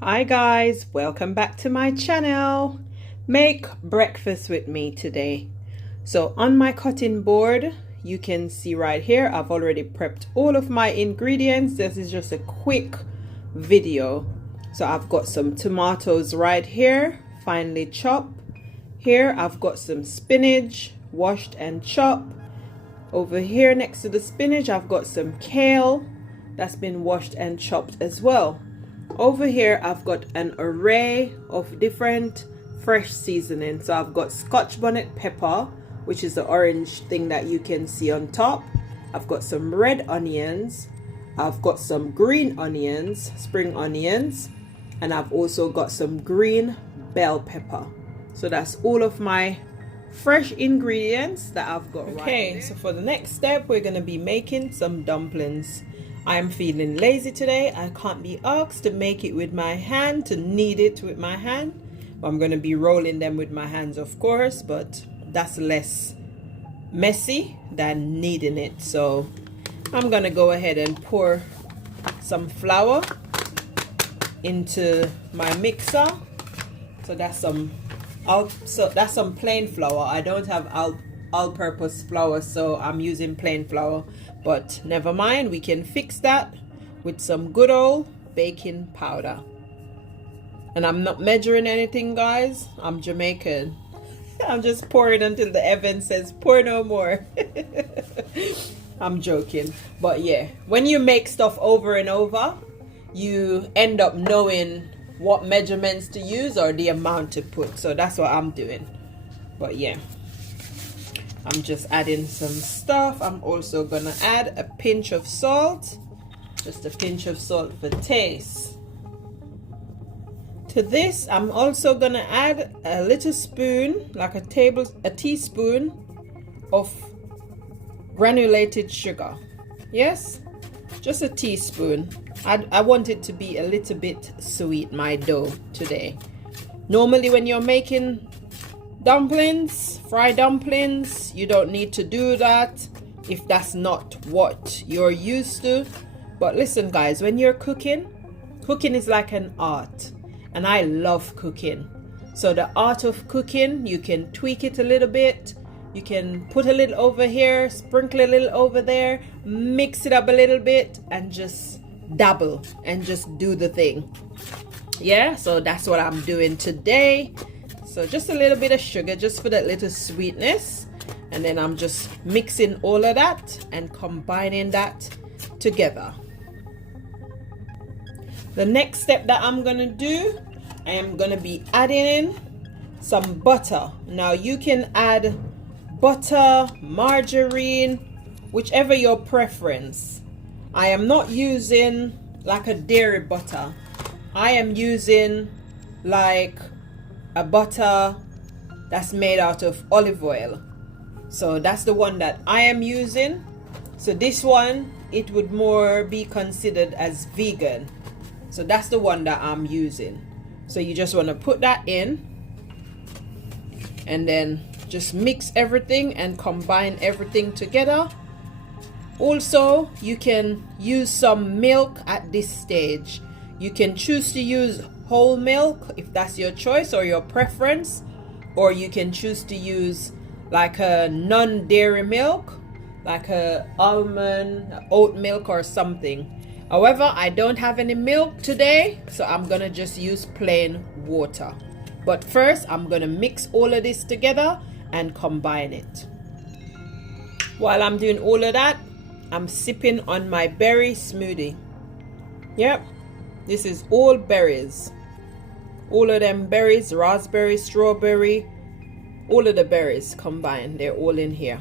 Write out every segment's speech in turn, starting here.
Hi guys, welcome back to my channel. Make breakfast with me today. So on my cutting board, you can see right here, I've already prepped all of my ingredients. This is just a quick video. So I've got some tomatoes right here, finely chopped. Here I've got some spinach, washed and chopped. Over here next to the spinach, I've got some kale that's been washed and chopped as well. Over here I've got an array of different fresh seasoning. So I've got Scotch bonnet pepper, which is the orange thing that you can see on top. I've got some red onions, I've got some green onions, spring onions, and I've also got some green bell pepper. So that's all of my fresh ingredients that I've got right there. Okay, so for the next step, we're gonna be making some dumplings. I am feeling lazy today. I can't be asked to make it with my hand, to knead it with my hand. I'm going to be rolling them with my hands, of course, but that's less messy than kneading it. So I'm going to go ahead and pour some flour into my mixer. So that's some plain flour. I don't have all-purpose flour, so I'm using plain flour. But never mind, we can fix that with some good old baking powder. And I'm not measuring anything, guys. I'm Jamaican. I'm just pouring until the Evan says pour no more. I'm joking. But yeah, when you make stuff over and over, you end up knowing what measurements to use or the amount to put. So that's what I'm doing. But yeah, I'm just adding some stuff. I'm also gonna add a pinch of salt, just a pinch of salt for taste. To this, I'm also gonna add a little spoon, like a teaspoon of granulated sugar. Yes, just a teaspoon. I want it to be a little bit sweet, my dough today. Normally when you're making dumplings, fried dumplings, you don't need to do that if that's not what you're used to. But listen guys, when you're cooking is like an art, and I love cooking. So the art of cooking, you can tweak it a little bit, you can put a little over here, sprinkle a little over there, mix it up a little bit, and just dabble and just do the thing. Yeah, so that's what I'm doing today. So just a little bit of sugar, just for that little sweetness. And then I'm just mixing all of that and combining that together. The next step that I'm gonna do, I am gonna be adding in some butter. Now you can add butter, margarine, whichever your preference. I am not using like a dairy butter. I am using like a butter that's made out of olive oil. So that's the one that I am using. So this one, it would more be considered as vegan. So that's the one that I'm using. So you just want to put that in and then just mix everything and combine everything together. Also, you can use some milk at this stage. You can choose to use whole milk if that's your choice or your preference, or you can choose to use like a non-dairy milk, like a almond, oat milk or something. However, I don't have any milk today, so I'm gonna just use plain water. But first, I'm gonna mix all of this together and combine it. While I'm doing all of that, I'm sipping on my berry smoothie. Yep, this is all berries. All of them berries, raspberry, strawberry, all of the berries combined, they're all in here.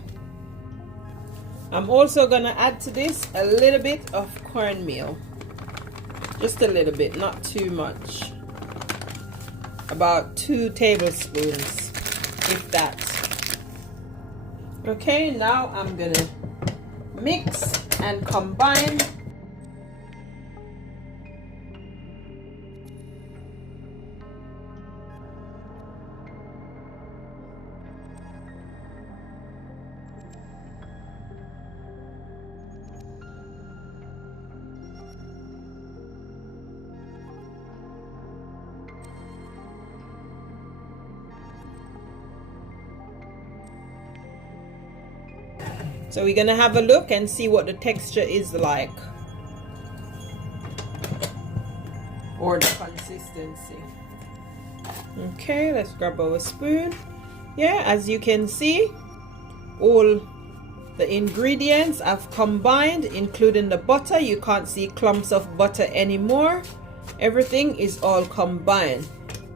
I'm also gonna add to this a little bit of cornmeal. Just a little bit, not too much. About 2 tablespoons, if that. Okay, now I'm gonna mix and combine. So we're gonna have a look and see what the texture is like, or the consistency. Okay, let's grab our spoon. Yeah, as you can see, all the ingredients I've combined, including the butter. You can't see clumps of butter anymore. Everything is all combined.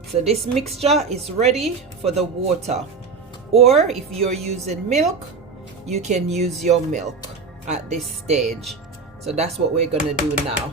So this mixture is ready for the water. Or if you're using milk, you can use your milk at this stage. So that's what we're gonna do now.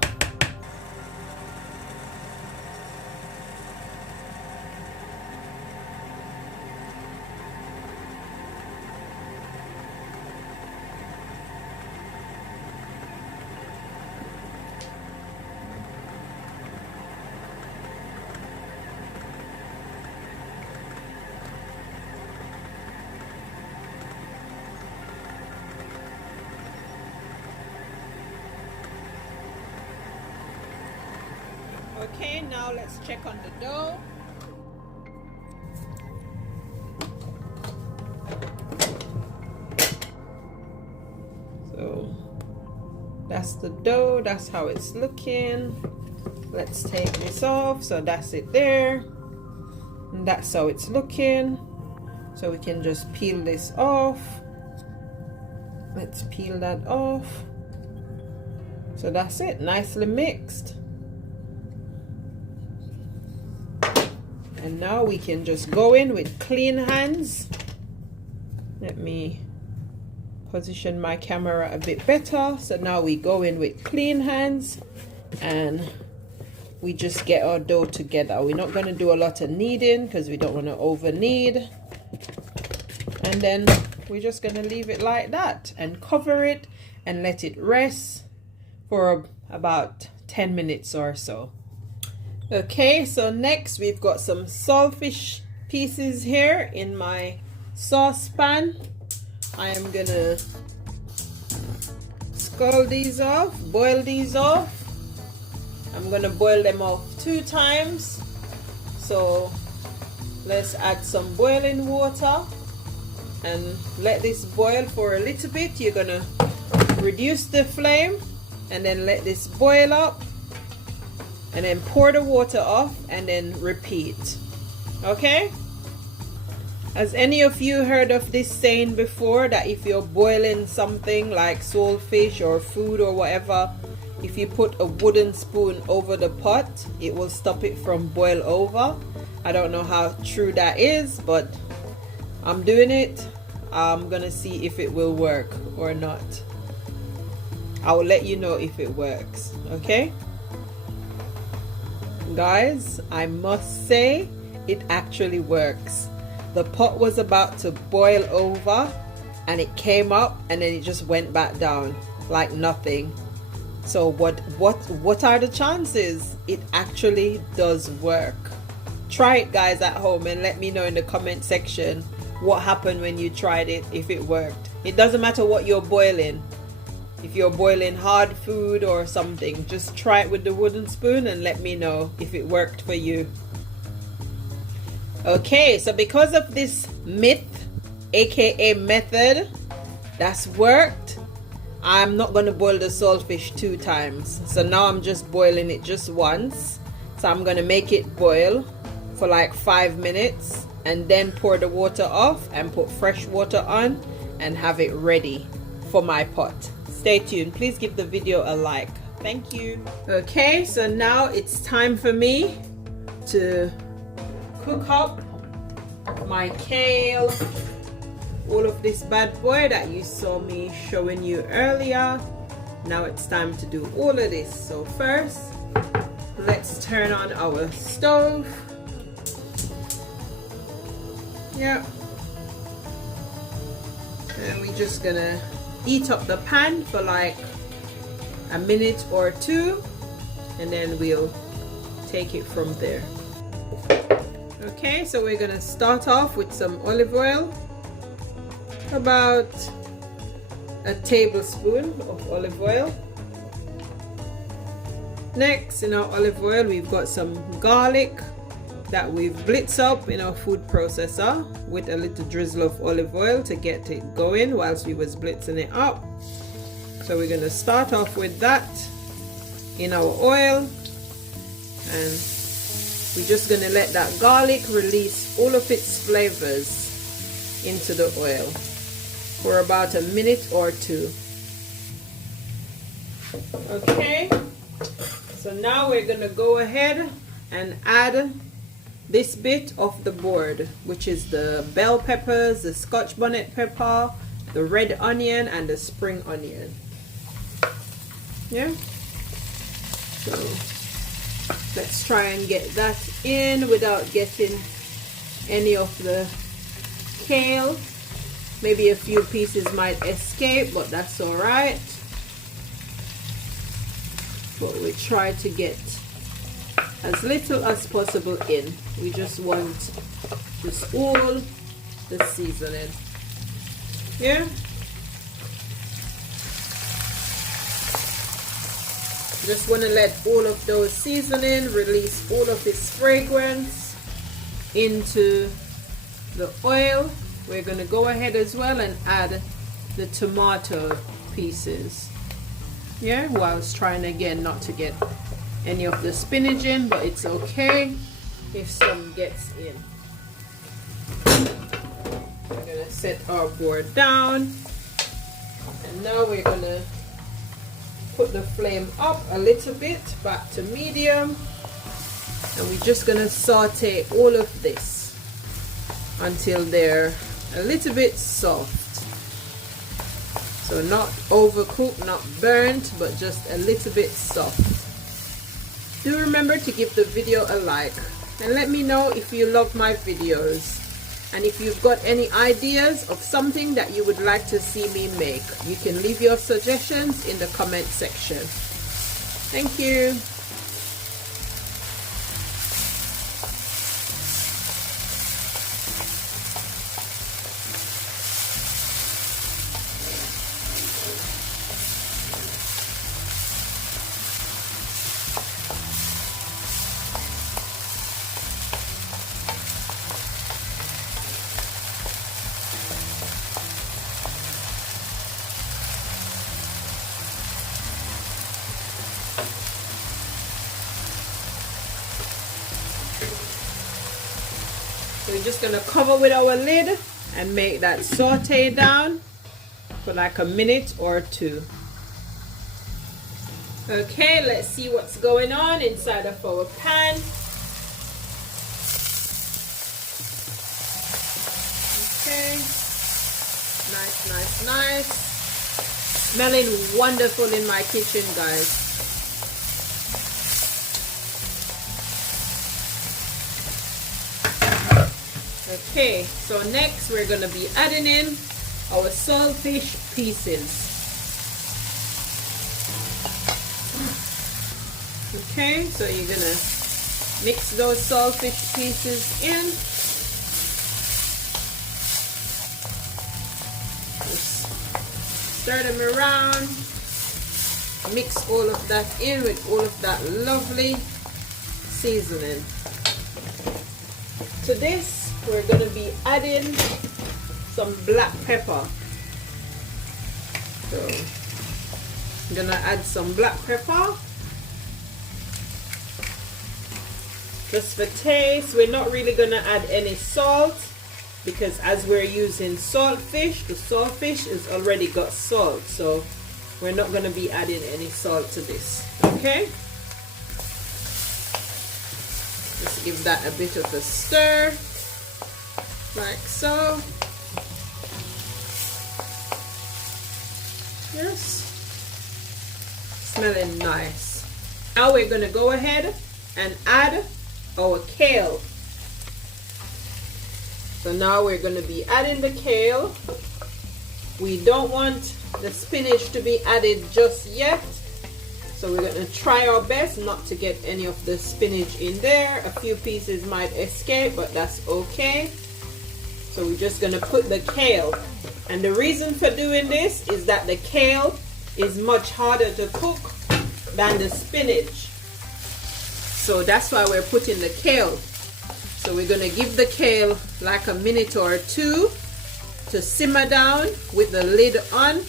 Okay, now let's check on the dough. So that's the dough, that's how it's looking. Let's take this off. So that's it there. And that's how it's looking. So we can just peel this off. Let's peel that off. So that's it, nicely mixed. And now we can just go in with clean hands. Let me position my camera a bit better. So now we go in with clean hands and we just get our dough together. We're not going to do a lot of kneading because we don't want to over knead. And then we're just going to leave it like that and cover it and let it rest for about 10 minutes or so. Okay, so next we've got some saltfish pieces here in my saucepan. I am gonna scald these off, boil these off. I'm gonna boil them off 2 times. So let's add some boiling water and let this boil for a little bit. You're gonna reduce the flame and then let this boil up. And then pour the water off and then repeat. Okay? Has any of you heard of this saying before, that if you're boiling something like saltfish or food or whatever, if you put a wooden spoon over the pot, it will stop it from boil over? I don't know how true that is, but I'm doing it. I'm gonna see if it will work or not. I will let you know if it works. Okay? Guys, I must say it actually works. The pot was about to boil over and it came up and then it just went back down like nothing. So what are the chances? It actually does work. Try it, guys, at home and let me know in the comment section what happened when you tried it, if it worked. It doesn't matter what you're boiling. If you're boiling hard food or something, just try it with the wooden spoon and let me know if it worked for you. Okay, so because of this myth, aka method, that's worked, I'm not going to boil the saltfish 2 times. So now I'm just boiling it just once. So I'm going to make it boil for like 5 minutes and then pour the water off and put fresh water on and have it ready for my pot. Stay tuned. Please give the video a like. Thank you. Okay, so now it's time for me to cook up my kale, all of this bad boy that you saw me showing you earlier. Now it's time to do all of this. So first, let's turn on our stove. Yeah. And we're just gonna heat up the pan for like a minute or 2 and then we'll take it from there. Okay, so we're gonna start off with some olive oil, about a tablespoon of olive oil. Next, in our olive oil we've got some garlic, that we've blitzed up in our food processor with a little drizzle of olive oil to get it going whilst we was blitzing it up. So we're going to start off with that in our oil, and we're just going to let that garlic release all of its flavors into the oil for about a minute or two. Okay, so now we're going to go ahead and add this bit of the board, which is the bell peppers, the Scotch bonnet pepper, the red onion, and the spring onion. Yeah, so let's try and get that in without getting any of the kale. Maybe a few pieces might escape, but that's all right. But we try to get as little as possible in. We just want just all the seasoning. Yeah, just want to let all of those seasoning release all of its fragrance into the oil. We're going to go ahead as well and add the tomato pieces. Yeah, whilst trying again not to get any of the spinach in, but it's okay if some gets in. We're going to set our board down, and now we're going to put the flame up a little bit, back to medium, and we're just going to saute all of this until they're a little bit soft. So not overcooked, not burnt, but just a little bit soft. Do remember to give the video a like and let me know if you love my videos, and if you've got any ideas of something that you would like to see me make. You can leave your suggestions in the comment section. Thank you. So we're just going to cover with our lid and make that saute down for like a minute or two. Okay, let's see what's going on inside of our pan. Okay, nice. Smelling wonderful in my kitchen, guys. Okay, so next we're going to be adding in our saltfish pieces. Okay, so you're going to mix those saltfish pieces in. Just stir them around. Mix all of that in with all of that lovely seasoning. To this, we're going to be adding some black pepper. So I'm going to add some black pepper just for taste. We're not really going to add any salt, because as we're using saltfish, the saltfish has already got salt, so we're not going to be adding any salt to this. Okay, just give that a bit of a stir, like so. Yes, smelling nice. Now we're going to go ahead and add our kale. So now we're going to be adding the kale. We don't want the spinach to be added just yet, so we're going to try our best not to get any of the spinach in there. A few pieces might escape, but that's okay. So we're just going to put the kale, and the reason for doing this is that the kale is much harder to cook than the spinach, so that's why we're putting the kale So we're gonna give the kale like a minute or two to simmer down with the lid on,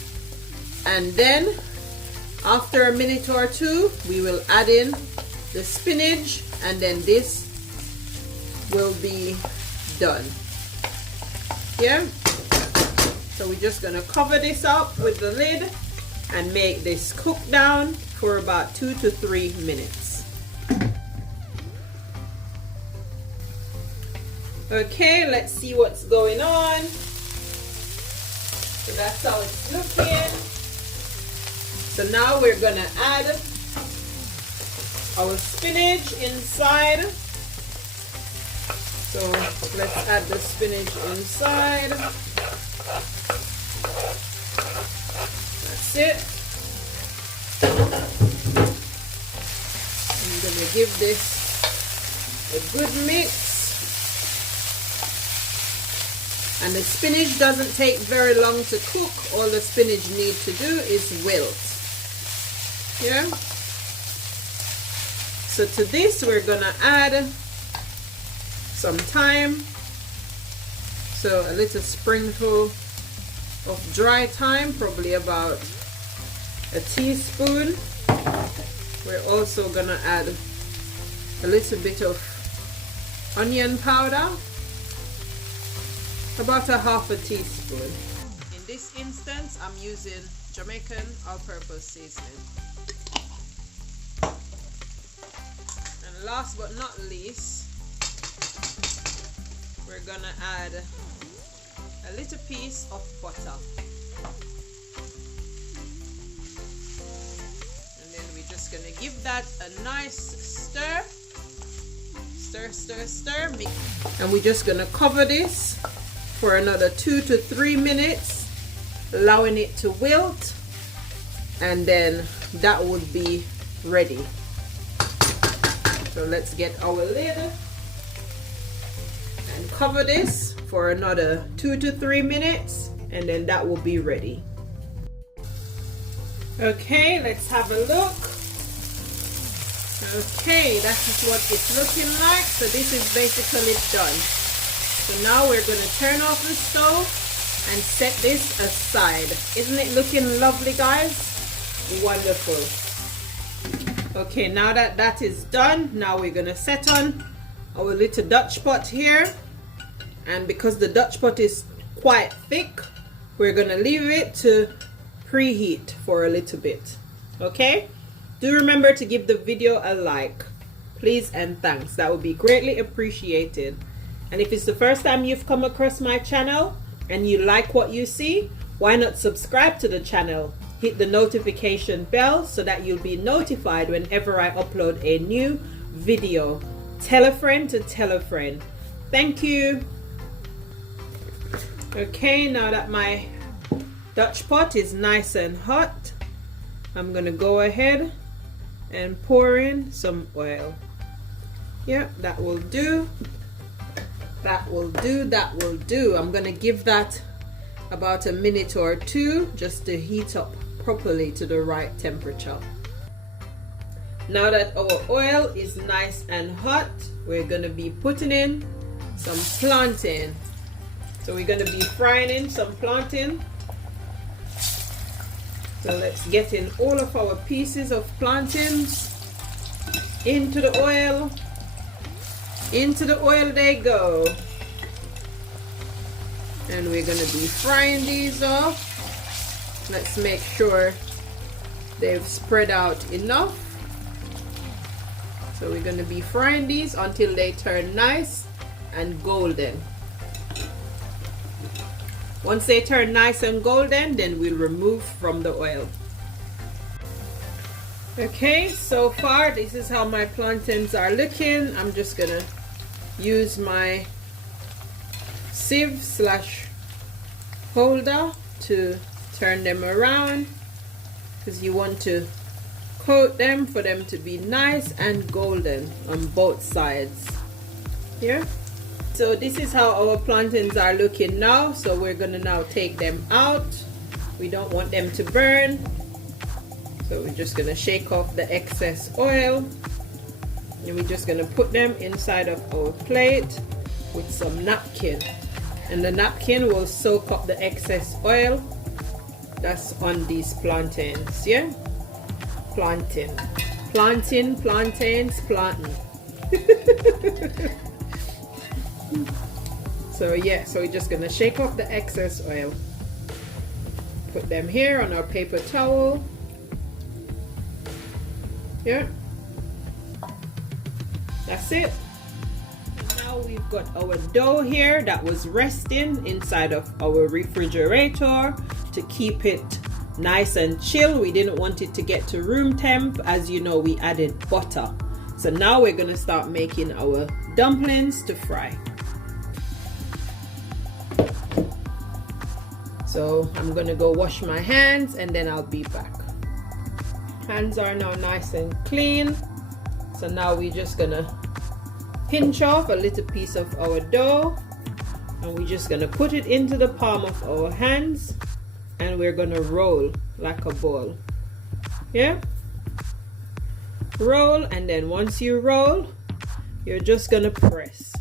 and then after a minute or two we will add in the spinach, and then this will be done. Yeah, so we're just gonna cover this up with the lid and make this cook down for about 2 to 3 minutes. Okay, let's see what's going on. So that's how it's looking. So now we're gonna add our spinach inside. So let's add the spinach inside. That's it. I'm gonna give this a good mix. And the spinach doesn't take very long to cook. All the spinach needs to do is wilt. Yeah. So to this we're gonna add some thyme. So a little sprinkle of dry thyme, probably about a teaspoon. We're also gonna add a little bit of onion powder, about a half a teaspoon. In this instance, I'm using Jamaican all-purpose seasoning. And last but not least, we're gonna add a little piece of butter. And then we're just gonna give that a nice stir. Stir, stir, stir. And we're just gonna cover this for another 2 to 3 minutes, allowing it to wilt, and then that would be ready. So let's get our lid and cover this for another 2 to 3 minutes, and then that will be ready. Okay, let's have a look. Okay, that is what it's looking like. So this is basically done. So now we're going to turn off the stove and set this aside. Isn't it looking lovely, guys? Wonderful. Okay, now that that is done, now we're going to set on our little Dutch pot here. And because the Dutch pot is quite thick, we're going to leave it to preheat for a little bit. Okay? Do remember to give the video a like, please and thanks. That would be greatly appreciated. And if it's the first time you've come across my channel and you like what you see, why not subscribe to the channel? Hit the notification bell so that you'll be notified whenever I upload a new video. Tell a friend to tell a friend. Thank you. Okay, now that my Dutch pot is nice and hot, I'm gonna go ahead and pour in some oil. Yep, that will do. That will do, that will do. I'm gonna give that about a minute or two just to heat up properly to the right temperature. Now that our oil is nice and hot, we're gonna be putting in some plantain. So we're gonna be frying in some plantain. So let's get in all of our pieces of plantains into the oil. Into the oil they go. And we're gonna be frying these off. Let's make sure they've spread out enough. So we're gonna be frying these until they turn nice and golden. Once they turn nice and golden, then we'll remove from the oil. Okay, so far this is how my plantains are looking. I'm just gonna use my sieve slash holder to turn them around, because you want to coat them for them to be nice and golden on both sides. Here. So this is how our plantains are looking now. So we're gonna now take them out. We don't want them to burn. So we're just gonna shake off the excess oil. And we're just gonna put them inside of our plate with some napkin, and the napkin will soak up the excess oil that's on these plantains. Yeah, plantains, planting. So yeah, so we're just gonna shake off the excess oil, put them here on our paper towel. Yeah, that's it. And now we've got our dough here that was resting inside of our refrigerator to keep it nice and chill. We didn't want it to get to room temp. As you know, we added butter. So now we're gonna start making our dumplings to fry. So I'm gonna go wash my hands and then I'll be back. Hands are now nice and clean. So now we're just gonna pinch off a little piece of our dough, and we're just gonna put it into the palm of our hands, and we're gonna roll like a ball. Yeah, roll, and then once you roll, you're just gonna press,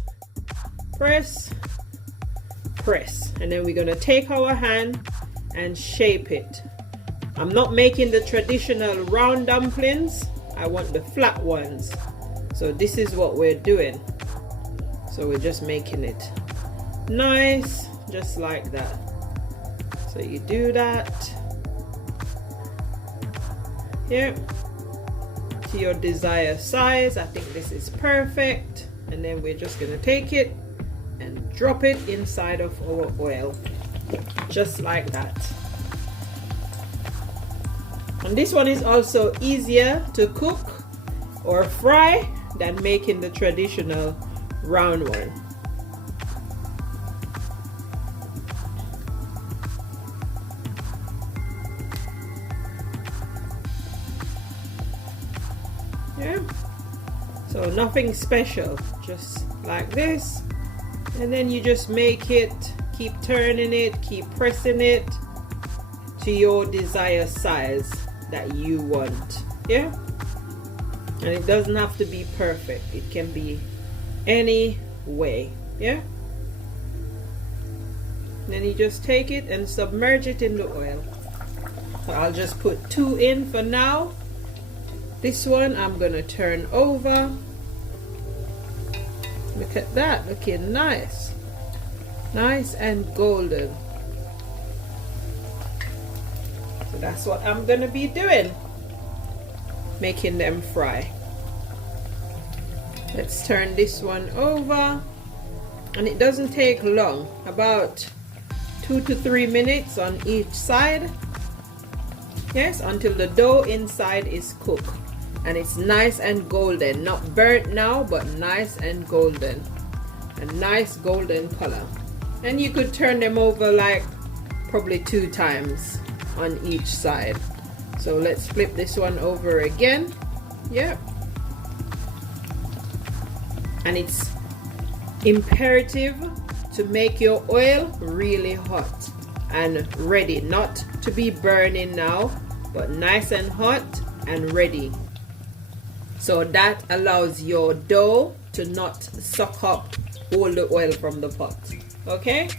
and then we're gonna take our hand and shape it. I'm not making the traditional round dumplings, I want the flat ones. So this is what we're doing. So we're just making it nice, just like that. So you do that, yeah, to your desired size. I think this is perfect. And then we're just gonna take it and drop it inside of our oil, just like that. And this one is also easier to cook or fry than making the traditional round one. Yeah, so nothing special, just like this. And then you just make it, keep turning it, keep pressing it to your desired size that you want. Yeah, and it doesn't have to be perfect, it can be any way. Yeah, and then you just take it and submerge it in the oil. So I'll just put 2 in for now. This one I'm gonna turn over. Look at that, looking nice, nice and golden. So that's what I'm gonna be doing, making them fry. Let's turn this one over, and it doesn't take long, about 2 to 3 minutes on each side. Yes, until the dough inside is cooked and it's nice and golden, not burnt now, but nice and golden, a nice golden color. And you could turn them over like probably 2 times on each side. So let's flip this one over again. Yeah, and it's imperative to make your oil really hot and ready, not to be burning now, but nice and hot and ready. So that allows your dough to not suck up all the oil from the pot. Okay,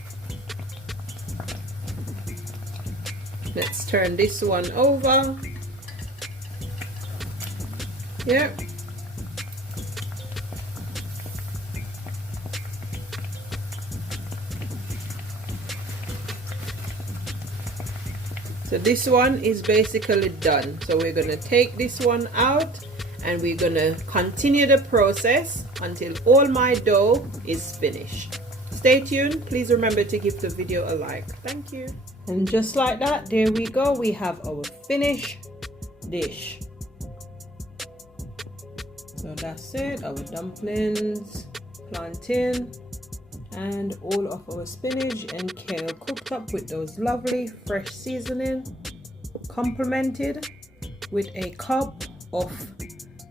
let's turn this one over. Yeah, so this one is basically done. So we're gonna take this one out and we're gonna continue the process until all my dough is finished. Stay tuned. Please remember to give the video a like. Thank you. And just like that, there we go. We have our finished dish. So that's it. Our dumplings, plantain, and all of our spinach and kale cooked up with those lovely fresh seasoning, complemented with a cup of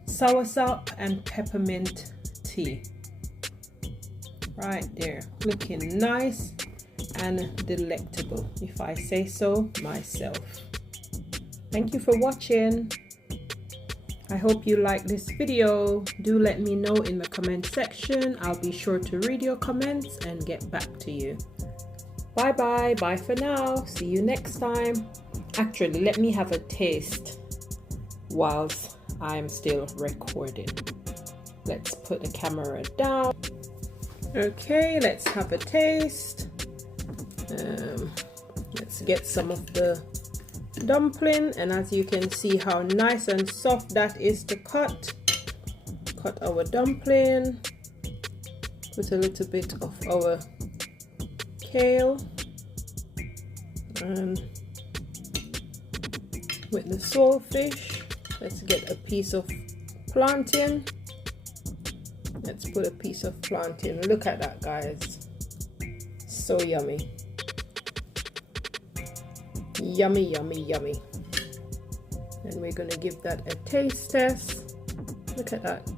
soursop and peppermint tea. Right there, looking nice and delectable, if I say so myself. Thank you for watching. I hope you like this video. Do let me know in the comment section. I'll be sure to read your comments and get back to you. Bye bye. Bye for now. See you next time. Actually, let me have a taste whilst I'm still recording. Let's put the camera down. Okay, let's have a taste. Let's get some of the dumpling, and as you can see how nice and soft that is to cut our dumpling. Put a little bit of our kale and with the saltfish, let's get a piece of plantain. Let's put a piece of plantain. Look at that, guys, so yummy. Yummy, yummy, yummy. And we're gonna give that a taste test. Look at that.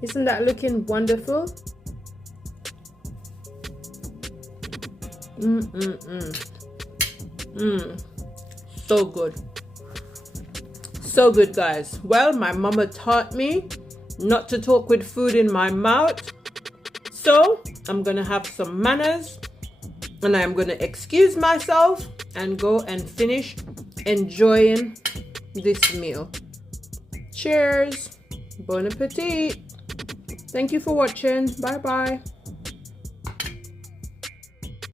Isn't that looking wonderful? So good. So good, guys. Well, my mama taught me not to talk with food in my mouth. So I'm gonna have some manners and I'm gonna excuse myself and go and finish enjoying this meal. Cheers. Bon appetit. Thank you for watching. Bye bye.